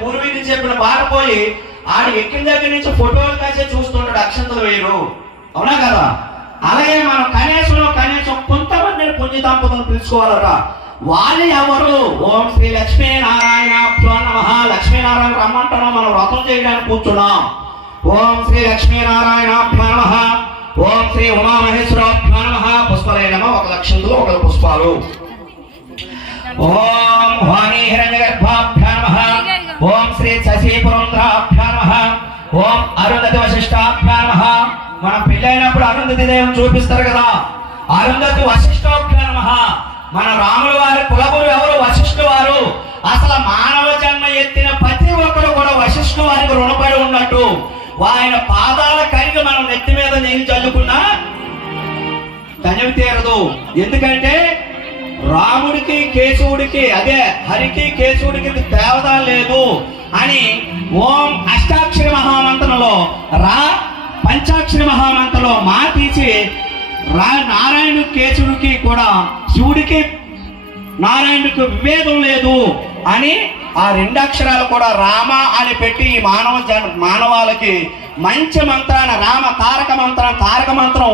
పూర్వీకులు చెప్పిన పారిపోయి ఆడు ఎక్కిన దగ్గర నుంచి ఫోటోలు కాసే చూస్తుంటాడు, అక్షంతలు వేయరు. అవునా కదా? అలాగే మనం కనీసం కొంతమందిని పుణ్య దంపతులను పిలుచుకోవాలరా. వాళ్ళు ఎవరు? ఓం శ్రీ లక్ష్మీనారాయణాభ్యో నమః. లక్ష్మీనారాయణ రమ్మంటున్నాం, మనం వ్రతం చేయడానికి కూర్చున్నాం. ఓం శ్రీ లక్ష్మీనారాయణాభ్యో నమః. ఓం శ్రీ ఉమామహేశ్వరాభ్యో నమః. పుష్పాలే నమః. ఒక లక్షంతులు ఒక పుష్పాలు. ఓం వాణీ హిరణ్యగర్భాభ్యో నమః. ఓం శ్రీ శశిపురంధ్రాభ్యో నమః. ఓం అరుంధతి వశిష్టాభ్యో నమః. మనం పెళ్ళైనప్పుడు అరుంధతి దేవం చూపిస్తారు కదా, అరుంధతి వశిష్టాభ్యో నమః. మన రాముల వారి కులగురు ఎవరు? వశిష్ఠు వారు. అసలు మానవ జన్మ ఎత్తిన ప్రతి ఒక్కరు కూడా వశిష్ఠు వారికి రుణపడి ఉన్నట్టు. ఆయన పాదాల కరిగి మనం నెత్తి మీద నీళ్ళు చల్లుకున్నా ధన్యం తీరదు. ఎందుకంటే రాముడికి కేశవుడికి, అదే హరికి కేశవుడికి దేవత లేదు అని ఓం అష్టాక్షరి మహామంత్రంలో పంచాక్షరి మహామంత్రంలో మా తీసి నారాయణుడు కేశవుడికి కూడా శివుడికి నారాయణుడికి విభేదం లేదు అని ఆ రెండు అక్షరాలు కూడా రామ అని పెట్టి ఈ మానవాళికి మంచి మంత్రాన్ని, రామ తారక మంత్రం